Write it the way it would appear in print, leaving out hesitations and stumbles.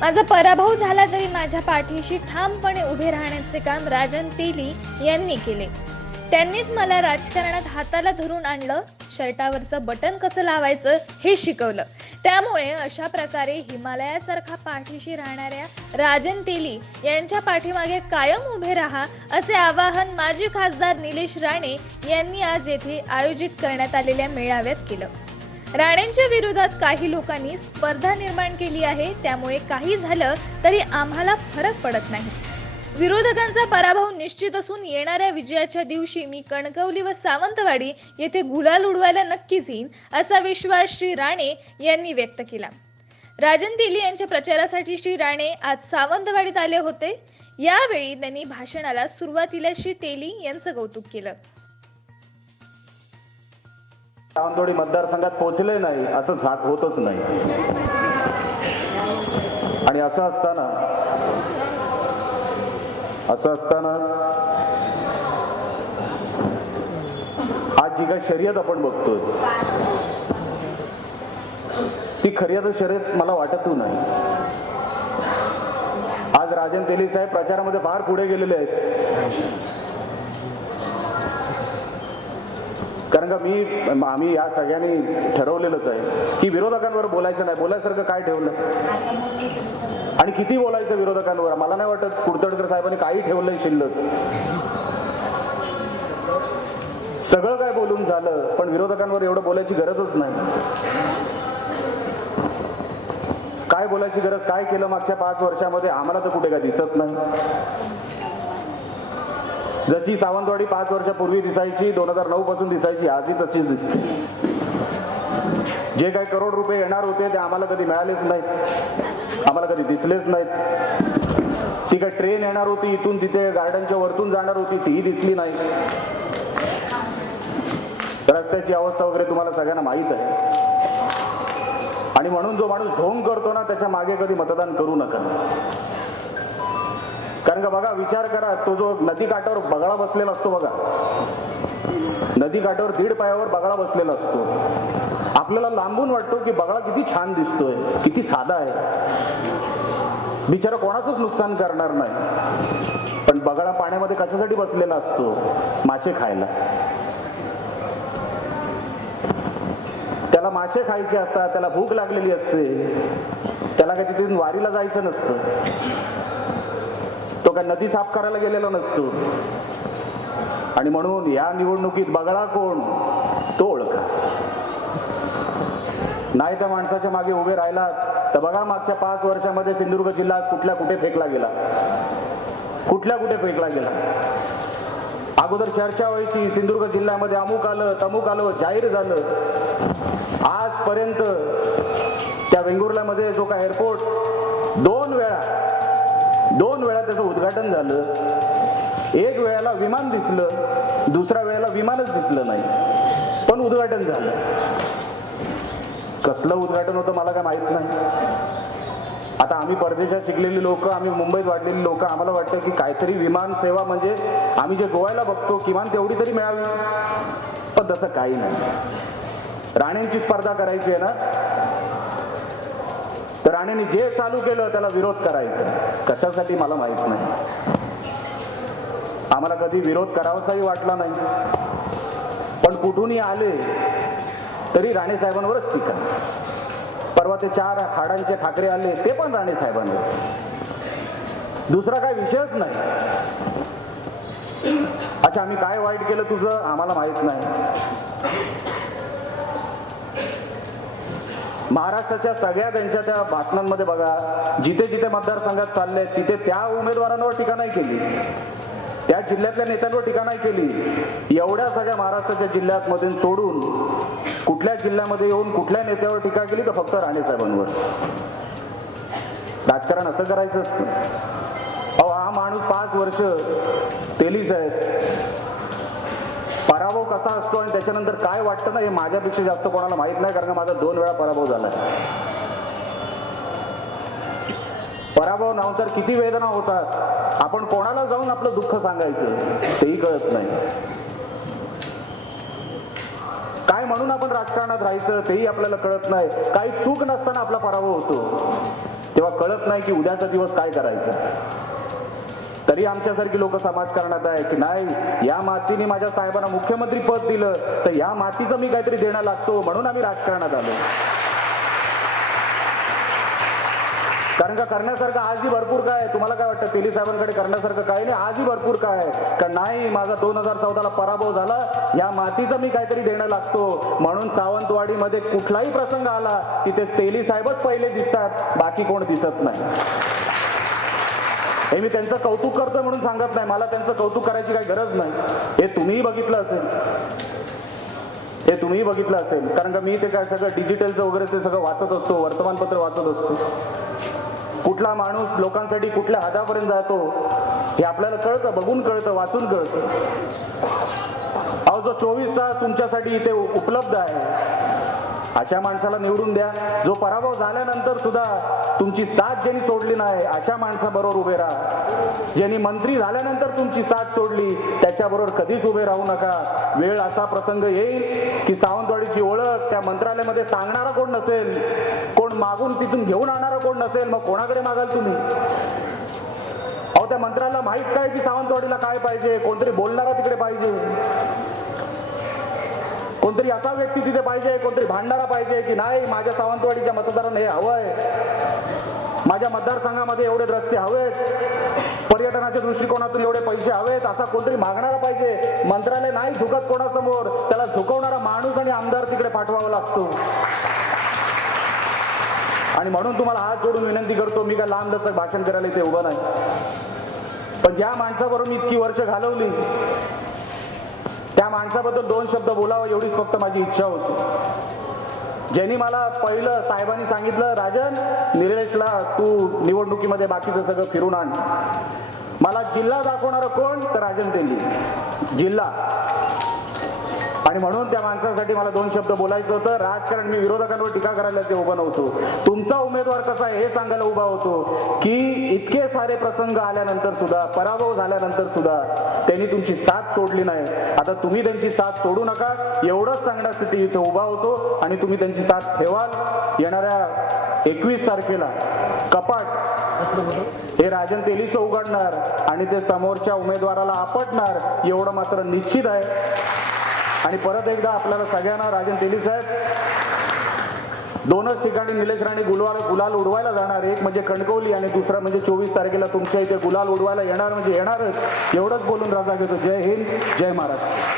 माझा पराभव झाला तरी माझ्या पाठीशी ठामपणे उभे राहण्याचे काम राजन तेली यांनी केले। त्यांनीच मला राजकारणात हाताला धरून आणलं, शर्टावरचं बटन कसं लावायचं हे शिकवलं। त्यामुळे अशा प्रकारे हिमालयासारखा पाठीशी राहणाऱ्या राजन तेली यांच्या पाठीमागे कायम उभे राहा असे आवाहन माजी खासदार निलेश राणे यांनी आज येथे आयोजित करण्यात आलेल्या मेळाव्यात केलं। राणेंच्या विरोधात काही लोकांनी स्पर्धा निर्माण केली आहे, त्यामुळे काही झालं तरी आम्हाला फरक पडत नाही। विरोधकांचा पराभव निश्चित असून येणाऱ्या विजयाच्या दिवशी मी कणकवली व सावंतवाडी येथे गुलाल उडवायला नक्कीच येईन असा विश्वास श्री राणे यांनी व्यक्त केला। राजन तेली यांच्या प्रचारासाठी श्री राणे आज सावंतवाडीत आले होते। यावेळी त्यांनी भाषणाला सुरुवातीला श्री तेली यांचं कौतुक केलं। सावंतवाडी मतदारसंघात पोहोचले नाही असं होतच नाही आणि असं असताना आज जी काही शर्यत आपण बघतोय ती खरी शर्यत मला वाटत नाही। आज राजन तेली साहेब प्रचारामध्ये फार पुढे गेलेले आहेत, कारण का आम्ही या सगळ्यांनी ठरवलेलंच आहे की विरोधकांवर बोलायचं नाही। बोलायसारखं काय ठेवलं आणि किती बोलायचं विरोधकांवर? मला नाही वाटत कुडतडकर साहेबांनी काही ठेवलंय शिल्लक। सगळं काय बोलून झालं, पण विरोधकांवर एवढं बोलायची गरजच नाही। काय बोलायची गरज? काय केलं मागच्या 5 वर्षामध्ये? आम्हाला तर कुठे काय दिसत नाही। जशी सावंतवाडी 5 वर्षापूर्वी दिसायची, 2009 पासून दिसायची, आजही तशीच दिसते। जे काही करोड रुपये येणार होते ते आम्हाला कधी मिळालेच नाहीत, आम्हाला कधी दिसलेच नाहीत। ती काही ट्रेन येणार होती इथून तिथे गार्डनच्या वरतून जाणार होती, तीही दिसली नाही। रस्त्याची अवस्था वगैरे तुम्हाला सगळ्यांना माहीत आहे आणि म्हणून जो माणूस ढोंग करतो ना त्याच्या मागे कधी मतदान करू नका। कारण का बघा, विचार करा, तो जो नदी काठावर बगळा बसलेला असतो बघा, नदी काठावर 1.5 पायावर बगळा बसलेला असतो, आपल्याला लांबून वाटतो की बगळा किती छान दिसतोय, किती साधा आहे, बिचारा कोणाचंच नुकसान करणार नाही। पण बगळा पाण्यामध्ये कशासाठी बसलेला असतो? मासे खायला। त्याला मासे खायचे असतात, त्याला भूक लागलेली असते, त्याला काही तिथून वारीला जायचं नसतं, तो काय नदी साफ करायला गेलेला नसतो। आणि म्हणून या निवडणुकीत बगळा कोण तो ओळखा, नाही त्या माणसाच्या मागे उभे राहिला तर बघा मागच्या 5 वर्षामध्ये सिंधुदुर्ग जिल्हा कुठे फेकला गेला, कुठे फेकला गेला। अगोदर चर्चा व्हायची सिंधुदुर्ग जिल्ह्यामध्ये अमुक आलं तमुक आलं, जाहीर झालं। आजपर्यंत त्या वेंगुर्ल्यामध्ये जो काय एअरपोर्ट 2 वेळा त्याचं उद्घाटन झालं, एक वेळेला विमान दिसलं, दुसऱ्या वेळेला विमानच दिसलं नाही, पण उद्घाटन झालं। कसलं उद्घाटन होतं मला काय माहित नाही। आता आम्ही परदेशात शिकलेली लोक, आम्ही मुंबईत वाढलेली लोक, आम्हाला वाटतं की काहीतरी विमान सेवा म्हणजे आम्ही जे गोव्याला बघतो किमान तेवढी तरी मिळावी, पण तसं काही नाही। राणेंची स्पर्धा करायची आहे ना, तर राणेंनी जे चालू केलं त्याला विरोध करायचा। कशासाठी मला माहित नाही, आम्हाला कधी विरोध करावाचाही वाटला नाही, पण कुठूनही आले तरी राणे साहेबांवरच टीका। परवा ते 4 हाडांचे ठाकरे आले, ते पण राणे साहेबांवर, दुसरा काय विषयच नाही। अच्छा, आम्ही काय वाईट केलं तुझं? आम्हाला माहित नाही। महाराष्ट्राच्या सगळ्या त्यांच्या त्या भाषणांमध्ये बघा, जिथे जिथे मतदारसंघात चालले तिथे त्या उमेदवारांवर टीका नाही केली, त्या जिल्ह्यातल्या नेत्यांवर टीका नाही केली। एवढ्या सगळ्या महाराष्ट्राच्या जिल्ह्यात सोडून कुठल्या जिल्ह्यामध्ये येऊन कुठल्या नेत्यावर टीका केली तर फक्त राणे साहेबांवर। राजकारण असं करायचं असतं? अहो, हा माणूस 5 वर्ष तेलीच आहे, पराभव कसा असतो आणि त्याच्यानंतर काय वाटतं ना हे माझ्यापेक्षा जास्त कोणाला माहित नाही, कारण माझा 2 वेळा पराभव झालाय। पराभव नंतर किती वेदना होतात, आपण कोणाला जाऊन आपलं दुःख सांगायचं तेही कळत नाही, काय म्हणून आपण राजकारणात राहायचं तेही आपल्याला कळत नाही। काही चूक नसताना आपला पराभव होतो, तेव्हा कळत नाही की उद्याचा दिवस काय करायचं. तरी आमच्यासारखी लोक समाजकारणात आहे की नाही, या मातीने माझ्या साहेबांना मुख्यमंत्री पद दिलं तर या मातीचं मी काहीतरी देणं लागतो, म्हणून आम्ही राजकारणात आलो. कारण का करण्यासारखं आजही भरपूर काय आहे. तुम्हाला काय वाटतं तेली साहेबांकडे करण्यासारखं काय नाही? आजही भरपूर काय आहे का नाही, माझा 2014ला पराभव झाला, या मातीचं मी काहीतरी देणं लागतो, म्हणून सावंतवाडीमध्ये कुठलाही प्रसंग आला की ते तेली साहेबच पहिले दिसतात, बाकी कोण दिसत नाही. हे मी त्यांचं कौतुक करतोय म्हणून सांगत नाही, मला त्यांचं कौतुक करायची काही गरज नाही. हे तुम्हीही बघितलं असेल, कारण का मी ते काय सगळं डिजिटलचं वगैरे ते सगळं वाचत असतो, वर्तमानपत्र वाचत असतो. कुठला माणूस लोकांसाठी कुठल्या हदापर्यंत जातो हे आपल्याला कळतं, बघून कळतं, वाचून कळतं. अहो, जो 24 तास तुमच्यासाठी इथे उपलब्ध आहे अशा माणसाला निवडून द्या. जो पराभव झाल्यानंतर सुद्धा तुमची साथ ज्यांनी सोडली नाही अशा माणसाबरोबर उभे राहा. ज्यांनी मंत्री झाल्यानंतर तुमची साथ सोडली त्याच्याबरोबर कधीच उभे राहू नका. वेळ असा प्रसंग येईल की सावंतवाडीची ओळख त्या मंत्रालयामध्ये सांगणारा कोण नसेल, कोण मागून तिथून घेऊन आणणारा कोण नसेल, मग कोणाकडे मागाल तुम्ही? अहो, त्या मंत्र्याला माहित काय की सावंतवाडीला काय पाहिजे, कोणतरी बोलणारा तिकडे पाहिजे, कोणतरी असा व्यक्ती तिथे पाहिजे, कोणतरी भांडणारा पाहिजे की नाही माझ्या सावंतवाडीच्या मतदारांना हे हवंय, माझ्या मतदारसंघामध्ये एवढे रस्ते हवेत, पर्यटनाच्या दृष्टिकोनातून एवढे पैसे हवेत, असा कोणतरी मागणारा पाहिजे. मंत्रालय नाही झुकत कोणासमोर, त्याला झुकवणारा माणूस आणि आमदार तिकडे पाठवावा लागतो. आणि म्हणून तुम्हाला हात जोडून विनंती करतो, मी काय लांब लचक भाषण करायला इथे उभं नाही, पण ज्या माणसाबरोबर मी इतकी वर्ष घालवली त्या माणसाबद्दल 2 शब्द बोलावं एवढीच फक्त माझी इच्छा होती. ज्यांनी मला पहिलं साहेबांनी सांगितलं, राजन निलेशला तू निवडणुकीमध्ये बाकीचं सगळं फिरून आण. मला जिल्हा दाखवणारं कोण तर राजन तेली, जिल्हा. आणि म्हणून त्या माणसासाठी मला 2 शब्द बोलायचं होतं. राजकारण मी विरोधकांवर टीका करायला ते उभं नव्हतो, तुमचा उमेदवार कसा आहे हे सांगायला उभा होतो की इतके सारे प्रसंग आल्यानंतर सुद्धा, पराभव झाल्यानंतर सुद्धा त्यांनी तुमची साथ सोडली नाही. आता तुम्ही त्यांची साथ सोडू नका एवढंच सांगण्यासाठी इथे उभा होतो. आणि तुम्ही त्यांची साथ ठेवाल. येणाऱ्या 21 तारखेला कपाट हे राजन तेलीचं उघडणार आणि ते समोरच्या उमेदवाराला आपटणार एवढं मात्र निश्चित आहे. आणि परत एकदा आपल्याला सगळ्यांना राजन तेली साहेब 2च ठिकाणी निलेश राणे गुलाल उडवायला जाणार, एक म्हणजे कणकवली आणि दुसरा म्हणजे 24 तारखेला तुमच्या इथे गुलाल उडवायला येणार म्हणजे येणारच. एवढंच बोलून रजा घेतो. जय हिंद, जय महाराष्ट्र.